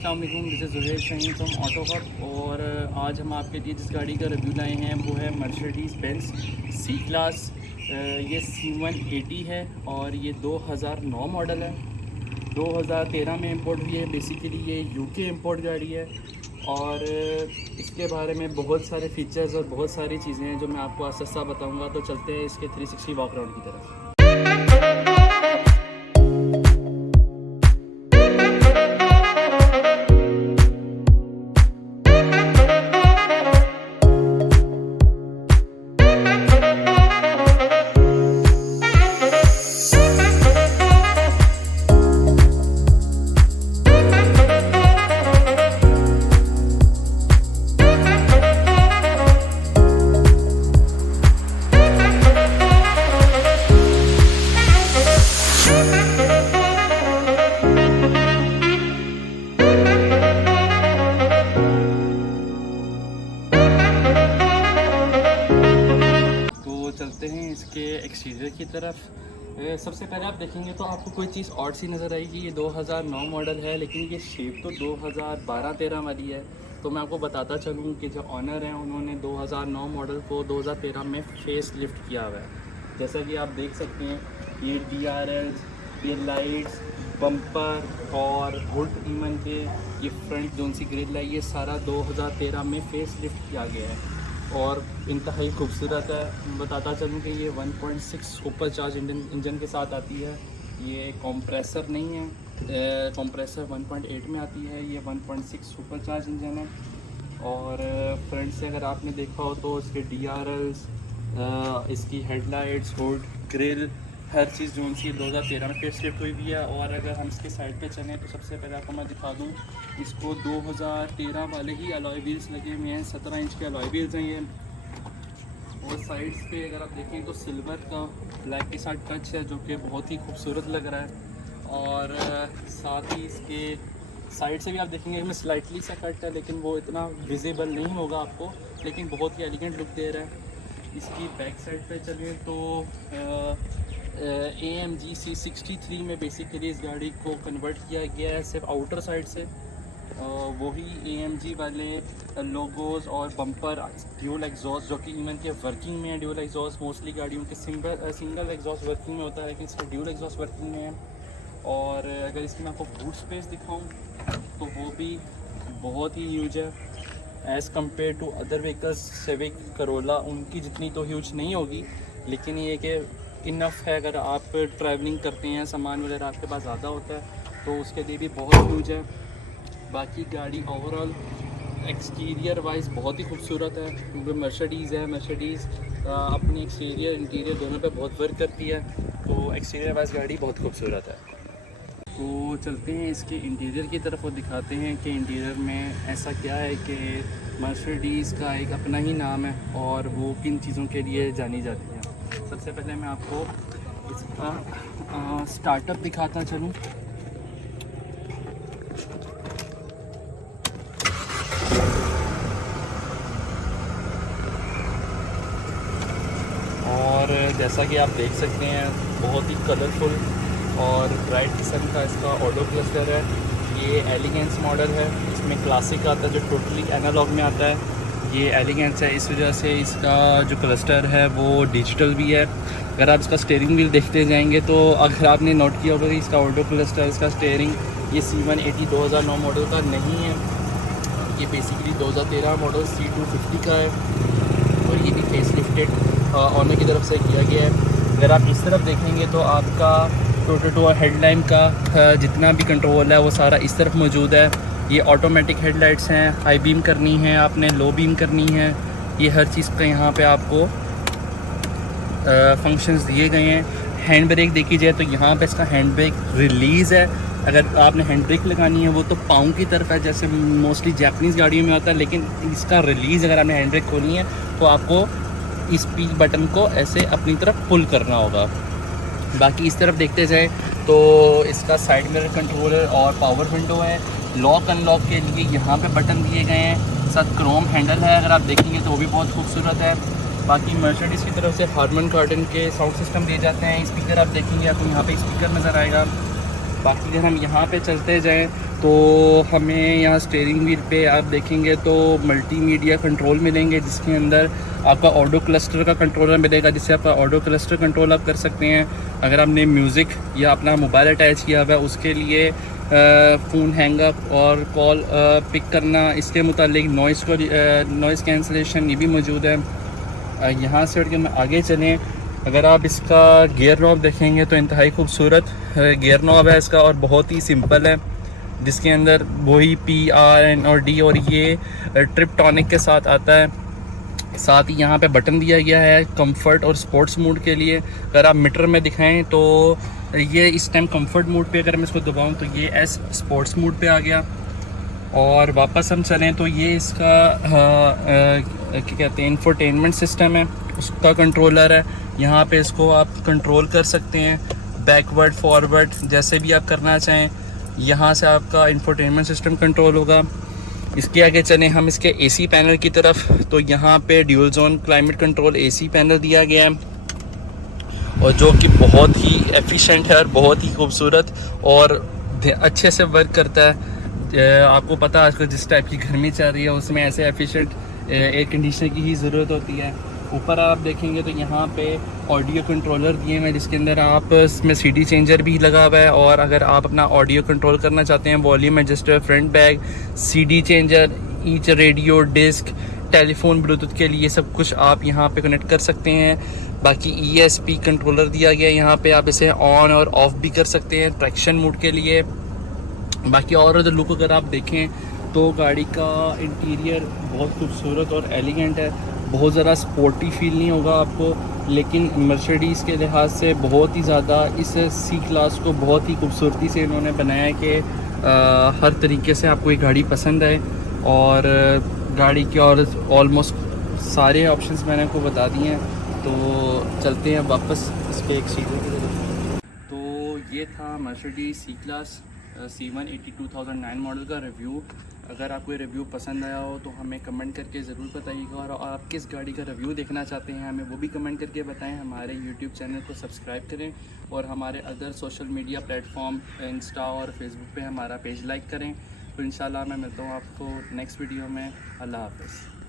अस्सलामुअलैकुम, this is Zuhair Shaheen from auto hub. और आज हम आपके लिए जिस गाड़ी का रिव्यू लाए हैं वो है मर्सिडीज़ बेंज सी क्लास। ये C180 है और ये 2009 मॉडल है। 2013 में इंपोर्ट हुई है। बेसिकली ये यूके इंपोर्ट गाड़ी है और इसके बारे में बहुत सारे फीचर्स और बहुत सारी चीज़ें हैं जो मैं आपको आस्ता आस्ता बताऊँगा। तो चलते हैं इसके 360 वॉक राउंड की तरफ। चलते हैं इसके एक्सटीरियर की तरफ। सबसे पहले आप देखेंगे तो आपको कोई चीज़ और सी नज़र आएगी। ये 2009 मॉडल है लेकिन ये शेप तो 2012-13 वाली है। तो मैं आपको बताता चलूँ कि जो ऑनर हैं उन्होंने 2009 मॉडल को 2013 में फेस लिफ्ट किया हुआ है। जैसा कि आप देख सकते हैं ये DRLs, ये लाइट्स, बम्पर और हुड ईमन के ये फ्रंट जोन सी ग्रिल है, ये सारा 2013 में फेस लिफ्ट किया गया है और इंतहाई खूबसूरत है। बताता चलूँ कि ये 1.6 सुपर चार्ज इंजन के साथ आती है। ये कंप्रेसर नहीं है, कंप्रेसर 1.8 में आती है। ये 1.6 सुपर चार्ज इंजन है। और फ्रंट से अगर आपने देखा हो तो इसके DRLs, इसकी हेडलाइट्स, हुड, ग्रिल, हर चीज़ जो सी 2013 में फेस लिफ्ट हुई भी है। और अगर हम इसके साइड पे चलें तो सबसे पहले आपको मैं दिखा दूँ, इसको 2013 वाले ही अलॉय व्हील्स लगे हुए हैं। 17 इंच के अलॉय व्हील्स हैं ये। और साइड्स पे अगर आप देखें तो सिल्वर का ब्लैक के साथ टच है जो कि बहुत ही खूबसूरत लग रहा है। और साथ ही इसके साइड से भी आप देखेंगे इसमें स्लाइटली सा कट है लेकिन वो इतना विजिबल नहीं होगा आपको, लेकिन बहुत ही एलिगेंट लुक दे रहा है। इसकी बैक साइड पे चलिए तो AMG C63 में बेसिकली इस गाड़ी को कन्वर्ट किया गया है सिर्फ आउटर साइड से। वही AMG वाले लोगोज और बम्पर, ड्यूल एग्जॉस्ट जो कि इवन के वर्किंग में है। ड्यूल एग्जॉस्ट मोस्टली गाड़ियों के सिंगल एग्जॉस्ट वर्किंग में होता है लेकिन इसका ड्यूल एग्जॉस्ट वर्किंग में है। और अगर इसकी मैं आपको बूट स्पेस दिखाऊं तो वो भी बहुत ही ह्यूज है as compare to other vehicles. Civic, Corolla उनकी जितनी तो ह्यूज नहीं होगी, लेकिन ये कि इनफ है। अगर आप ट्रैवलिंग करते हैं, सामान वगैरह आपके पास ज़्यादा होता है तो उसके लिए भी बहुत ह्यूज है। बाकी गाड़ी ओवरऑल एक्सटीरियर वाइज बहुत ही खूबसूरत है क्योंकि मर्सिडीज़ है। मर्सिडीज़ अपनी एक्सटीरियर इंटीरियर दोनों पे बहुत वर्क करती है, तो एक्सटीरियर वाइज गाड़ी बहुत खूबसूरत है। तो चलते हैं इसके इंटीरियर की तरफ और दिखाते हैं कि इंटीरियर में ऐसा क्या है कि मर्सिडीज़ का एक अपना ही नाम है और वो किन चीज़ों के लिए जानी जाती है। सबसे पहले मैं आपको इसका स्टार्टअप दिखाता चलूँ। और जैसा कि आप देख सकते हैं बहुत ही कलरफुल और ब्राइट किस्म का इसका ऑटो क्लस्टर है। ये एलिगेंस मॉडल है। इसमें क्लासिक आता है जो टोटली एनालॉग में आता है। ये एलिगेंस है, इस वजह से इसका जो क्लस्टर है वो डिजिटल भी है। अगर आप इसका स्टीयरिंग व्हील देखते जाएंगे तो अगर आपने नोट किया होगा कि इसका ऑटो क्लस्टर, इसका स्टीयरिंग ये C180 2009 मॉडल का नहीं है। ये बेसिकली 2013 मॉडल C250 का है और ये भी फेस लिफ्टेड ऑनर की तरफ से किया गया है। अगर आप इस तरफ देखेंगे तो आपका टू हेडलाइट का जितना भी कंट्रोल है वो सारा इस तरफ मौजूद है। ये ऑटोमेटिक हेडलाइट्स हैं। हाई बीम करनी है आपने, लो बीम करनी है, ये हर चीज़ का यहाँ पे आपको फंक्शंस दिए गए हैं। हैंड ब्रेक देखी जाए तो यहाँ पे इसका हैंड ब्रेक रिलीज़ है। अगर आपने हैंड ब्रेक लगानी है वो तो पाँव की तरफ है जैसे मोस्टली जापानीज़ गाड़ियों में होता है, लेकिन इसका रिलीज़ अगर आपने हैंड ब्रेक खोलनी है तो आपको इस पी बटन को ऐसे अपनी तरफ पुल करना होगा। बाकी इस तरफ देखते जाए तो इसका साइड मिरर कंट्रोलर और पावर विंडो है। लॉक अनलॉक के लिए यहाँ पे बटन दिए गए हैं। साथ क्रोम हैंडल है, अगर आप देखेंगे तो वो भी बहुत खूबसूरत है। बाकी मर्सिडीज़ की तरफ से हार्मन कार्डन के साउंड सिस्टम दिए जाते हैं। स्पीकर आप देखेंगे आपको यहाँ पे स्पीकर नज़र आएगा। बाकी अगर हम यहाँ पे चलते जाएँ तो हमें यहाँ स्टीयरिंग व्हील पे आप देखेंगे तो मल्टीमीडिया कंट्रोल मिलेंगे, जिसके अंदर आपका ऑडियो क्लस्टर का कंट्रोलर मिलेगा, जिससे आपका ऑडियो क्लस्टर कंट्रोल आप कर सकते हैं। अगर आपने म्यूज़िक या अपना मोबाइल अटैच किया हुआ है उसके लिए फ़ोन हैंग अप और कॉल पिक करना, इसके मुतालिक नॉइज़ कैंसलेशन ये भी मौजूद है। यहाँ से उठ के मैं आगे चलें, अगर आप इसका गियर नॉब देखेंगे तो इंतहाई खूबसूरत गियर नॉब है इसका और बहुत ही सिंपल है, जिसके अंदर वही P, R, N और D और ये ट्रिप्टॉनिक के साथ आता है। साथ ही यहाँ पे बटन दिया गया है कंफर्ट और स्पोर्ट्स मोड के लिए। अगर आप मीटर में दिखाएं तो ये इस टाइम कंफर्ट मोड पे, अगर मैं इसको दबाऊं तो ये एस स्पोर्ट्स मोड पे आ गया। और वापस हम चलें तो ये इसका क्या कहते हैं इंफोटेनमेंट सिस्टम है, उसका कंट्रोलर है। यहाँ पे इसको आप कंट्रोल कर सकते हैं बैकवर्ड फॉरवर्ड जैसे भी आप करना चाहें। यहाँ से आपका इंफोटेनमेंट सिस्टम कंट्रोल होगा। इसके आगे चलें हम इसके एसी पैनल की तरफ, तो यहाँ पे dual zone climate control AC panel दिया गया है और जो कि बहुत ही एफिशिएंट है और बहुत ही खूबसूरत और अच्छे से वर्क करता है। आपको पता है आजकल जिस टाइप की गर्मी चल रही है उसमें ऐसे एफिशिएंट एयर कंडीशनर की ही ज़रूरत होती है। ऊपर आप देखेंगे तो यहाँ पे ऑडियो कंट्रोलर दिए हैं, जिसके अंदर आप इसमें CD चेंजर भी लगा हुआ है। और अगर आप अपना ऑडियो कंट्रोल करना चाहते हैं, volume adjuster, front bag, CD changer, each radio, disc, telephone, Bluetooth के लिए सब कुछ आप यहाँ पे कनेक्ट कर सकते हैं। बाकी ESP कंट्रोलर दिया गया है, यहाँ पे आप इसे ऑन और ऑफ़ भी कर सकते हैं ट्रैक्शन मोड के लिए। बाकी और अदर लुक अगर आप देखें तो गाड़ी का इंटीरियर बहुत खूबसूरत और एलिगेंट है, बहुत ज़्यादा स्पोर्टी फील नहीं होगा आपको, लेकिन मर्सिडीज़ के लिहाज से बहुत ही ज़्यादा इस C क्लास को बहुत ही खूबसूरती से इन्होंने बनाया है कि हर तरीके से आपको ये गाड़ी पसंद आए। और गाड़ी के और ऑलमोस्ट सारे ऑप्शंस मैंने आपको बता दिए हैं। तो चलते हैं वापस इसके एक्सटीरियर की तरफ। तो ये था Mercedes C class C180 2009 model का रिव्यू। अगर आपको ये रिव्यू पसंद आया हो तो हमें कमेंट करके ज़रूर बताइएगा, और आप किस गाड़ी का रिव्यू देखना चाहते हैं हमें वो भी कमेंट करके बताएं। हमारे YouTube चैनल को सब्सक्राइब करें और हमारे other social media platform Insta और फेसबुक पे हमारा पेज लाइक करें। तो इंशाल्लाह मैं मिलता हूँ आपको नेक्स्ट वीडियो में। अल्लाह हाफ़िज़।